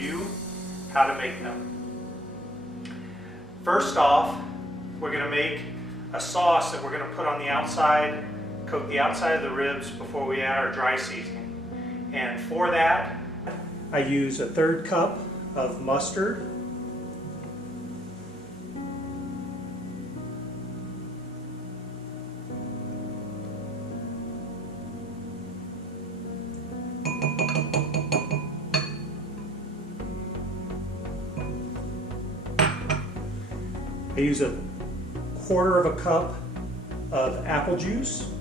you how to make them. First off, we're going to make a sauce that we're going to put on the outside, coat the outside of the ribs before we add our dry seasoning. And for that, I use a 1/3 cup of mustard. I use a 1/4 cup of apple juice.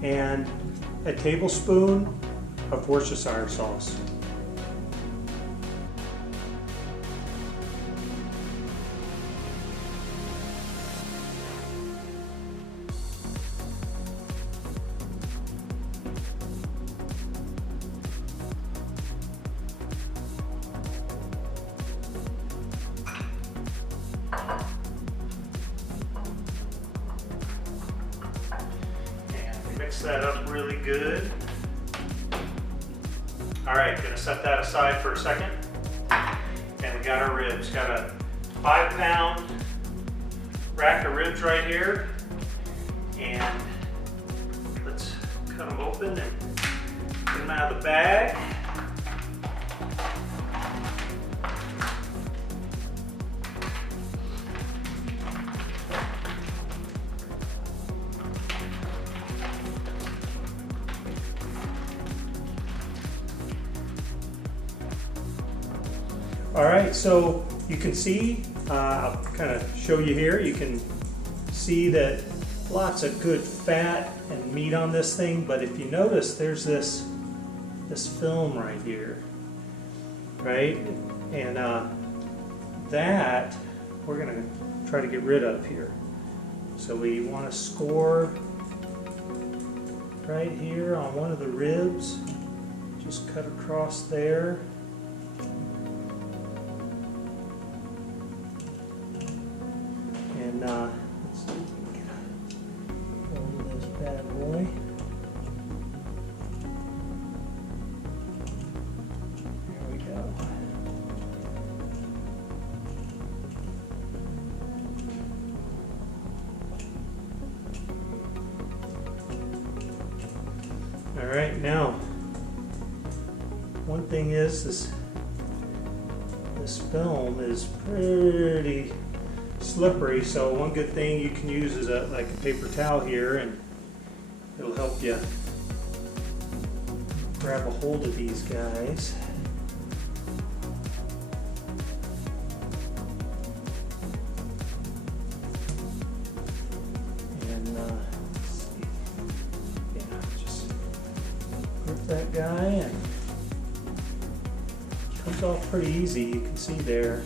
And a tablespoon of Worcestershire sauce. Mix that up really good. All right, gonna set that aside for a second. And we got our ribs. Got a 5-pound rack of ribs right here. And let's cut them open and get them out of the bag. All right, so you can see, I'll kind of show you here, you can see that lots of good fat and meat on this thing, but if you notice, there's this film right here, right? And that we're gonna try to get rid of here. So we wanna score right here on one of the ribs, just cut across there. And let's see if we can get hold of this bad boy. There we go. All right, now one thing is this film is pretty slippery, so one good thing you can use is like a paper towel here, and it'll help you grab a hold of these guys. And let's see. Yeah, just grip that guy, and it comes off pretty easy. You can see there.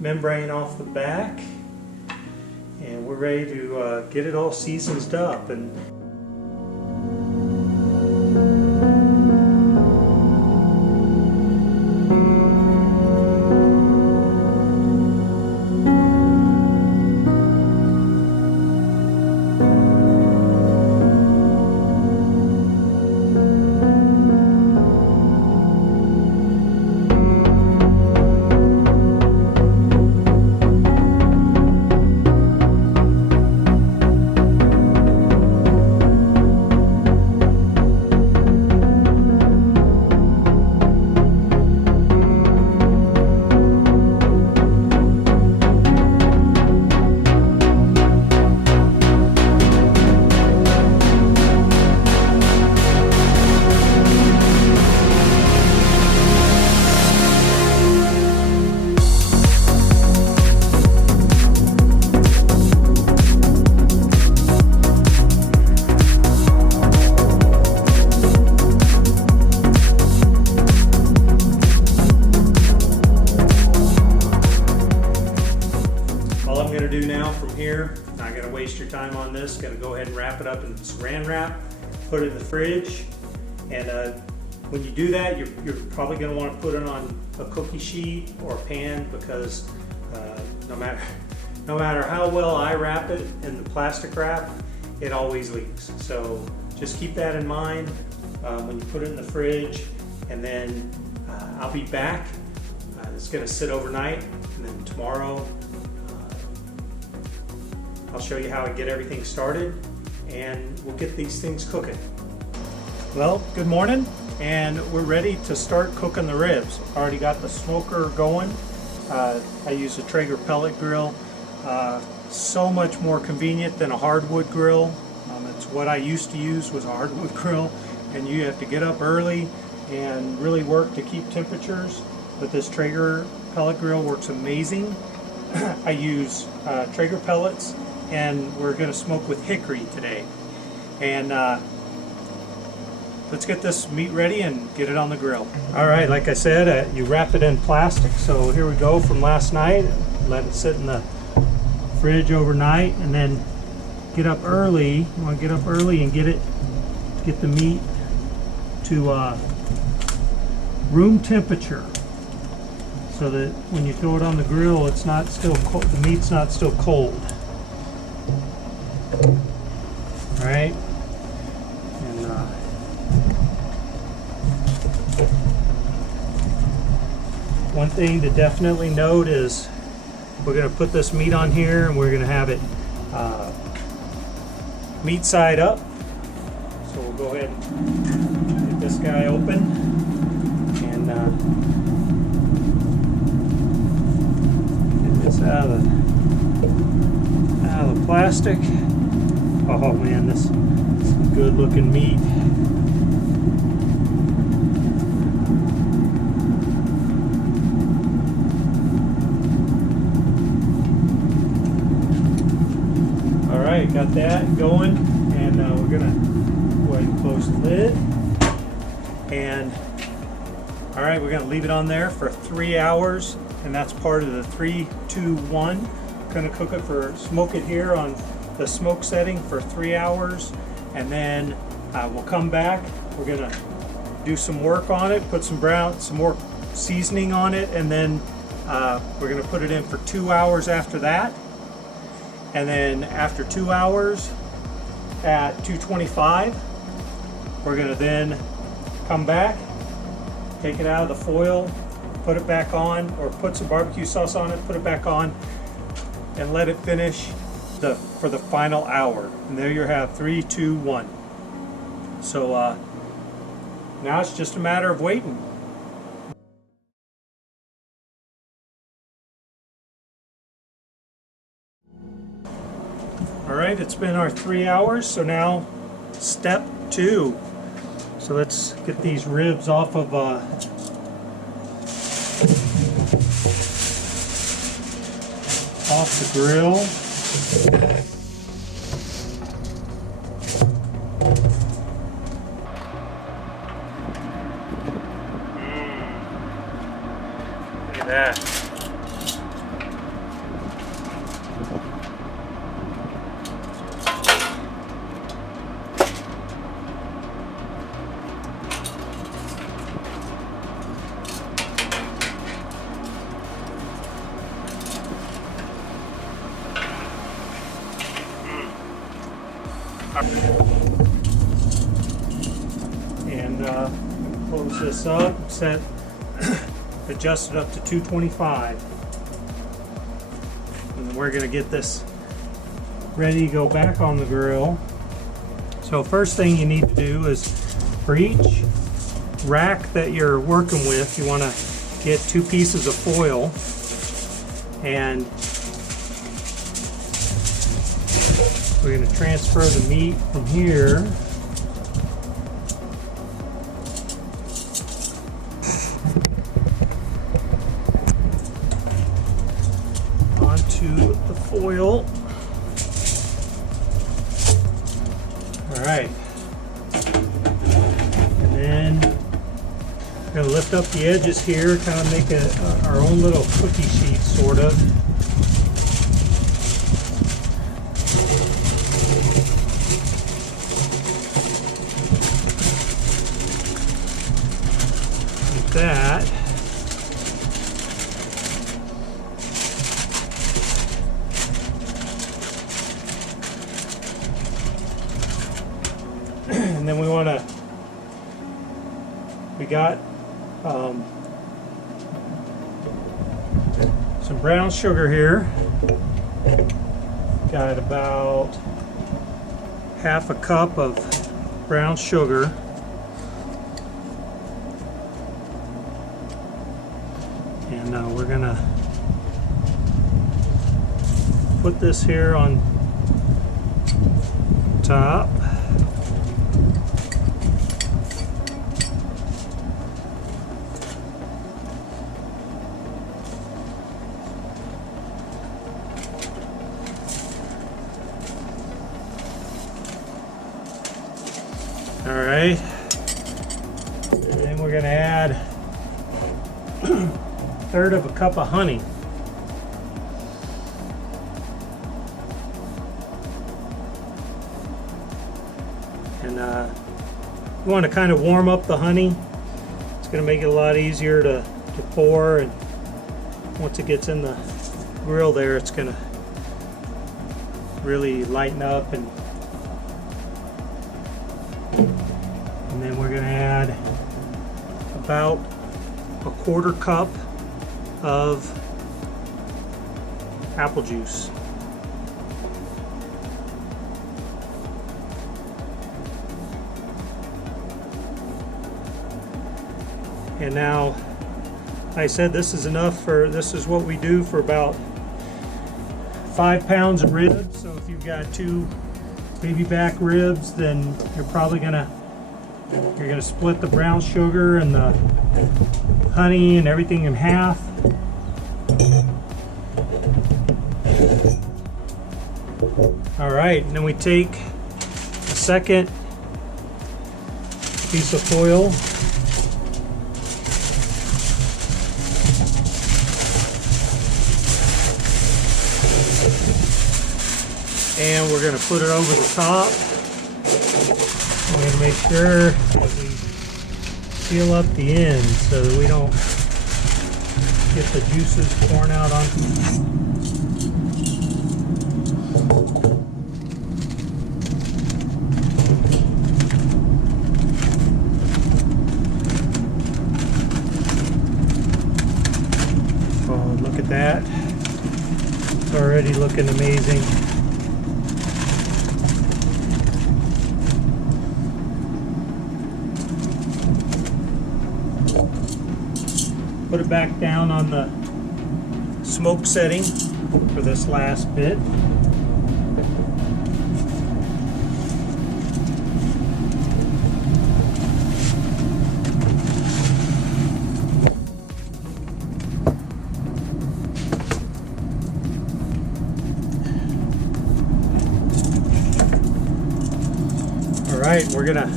Membrane off the back, and we're ready to get it all seasoned up. And waste your time on this. Gonna go ahead and wrap it up in saran wrap, put it in the fridge, and when you do that, you're probably gonna wanna put it on a cookie sheet or a pan, because no matter how well I wrap it in the plastic wrap, it always leaks. So just keep that in mind when you put it in the fridge, and then I'll be back. It's gonna sit overnight, and then tomorrow I'll show you how I get everything started, and we'll get these things cooking. Well, good morning, and we're ready to start cooking the ribs. Already got the smoker going. I use a Traeger pellet grill. So much more convenient than a hardwood grill. It's what I used to use, was a hardwood grill, and you have to get up early and really work to keep temperatures. But this Traeger pellet grill works amazing. I use Traeger pellets, and we're going to smoke with hickory today. And let's get this meat ready and get it on the grill. All right, like I said, you wrap it in plastic. So here we go from last night. Let it sit in the fridge overnight, and then get up early. You want to get up early and get the meat to room temperature, so that when you throw it on the grill, it's not still cold, the meat's not still cold. All right, and one thing to definitely note is we're going to put this meat on here, and we're going to have it meat side up. So we'll go ahead and get this guy open, and get this out of the plastic. Oh man, this is good looking meat. Alright, got that going, and we're gonna go ahead and close the lid. And alright, we're gonna leave it on there for 3 hours, and that's part of the 3, 2, 1. Gonna cook it smoke it here on the smoke setting for 3 hours, and then we'll come back. We're gonna do some work on it, put some more seasoning on it, and then we're gonna put it in for 2 hours after that. And then after 2 hours at 225, we're gonna then come back, take it out of the foil, put it back on, or put some barbecue sauce on it, put it back on, and let it finish for the final hour. And there you have 3, 2, 1. So now it's just a matter of waiting. Alright, it's been our 3 hours, so now step 2. So let's get these ribs off of the grill. Look at that. And close this up, adjust it up to 225. And we're going to get this ready to go back on the grill. So first thing you need to do is, for each rack that you're working with, you want to get 2 pieces of foil, and we're going to transfer the meat from here onto the foil. All right, and then we're going to lift up the edges here, kind of make our own little cookie sheet, sort of. that. And then we got some brown sugar here. Got about half a cup of brown sugar. And we're gonna put this here on top. All right, and then we're going to add a third of a cup of honey. And you want to kind of warm up the honey. It's going to make it a lot easier to pour, and once it gets in the grill there, it's going to really lighten up. And then we're going to add about a quarter cup of apple juice. And now, like I said, this is enough this is what we do for about 5 pounds of ribs. So if you've got 2 baby back ribs, then you're gonna split the brown sugar and the honey and everything in half. All right, and then we take a second piece of foil, and we're going to put it over the top. We're going to make sure that we seal up the end so that we don't get the juices pouring out onto. Oh, look at that. It's already looking amazing. Put it back down on the smoke setting for this last bit. All right, we're gonna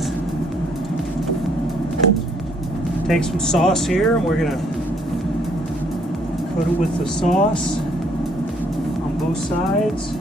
take some sauce here, and we're gonna put it with the sauce on both sides.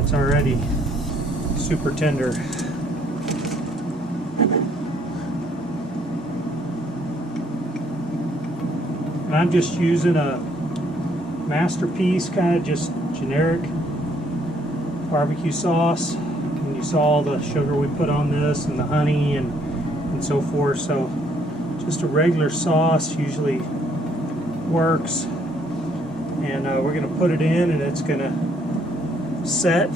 It's already super tender. And I'm just using a Masterpiece, kind of just generic barbecue sauce. And you saw all the sugar we put on this and the honey and so forth. So just a regular sauce usually works. And we're going to put it in, and it's going to set.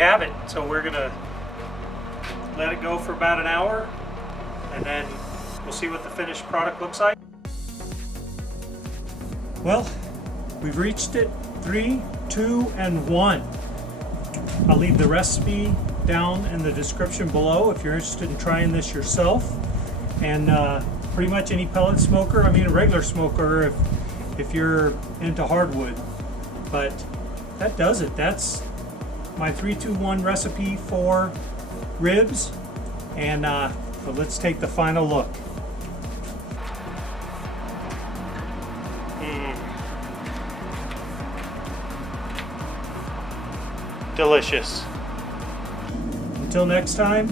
have it. So we're gonna let it go for about an hour, and then we'll see what the finished product looks like. Well, we've reached it. 3, 2, and 1. I'll leave the recipe down in the description below if you're interested in trying this yourself. And pretty much any pellet smoker, I mean a regular smoker if you're into hardwood. But that does it. That's my 3-2-1 recipe for ribs. And so let's take the final look. Delicious. Until next time,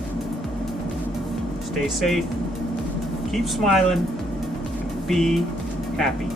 stay safe, keep smiling, and be happy.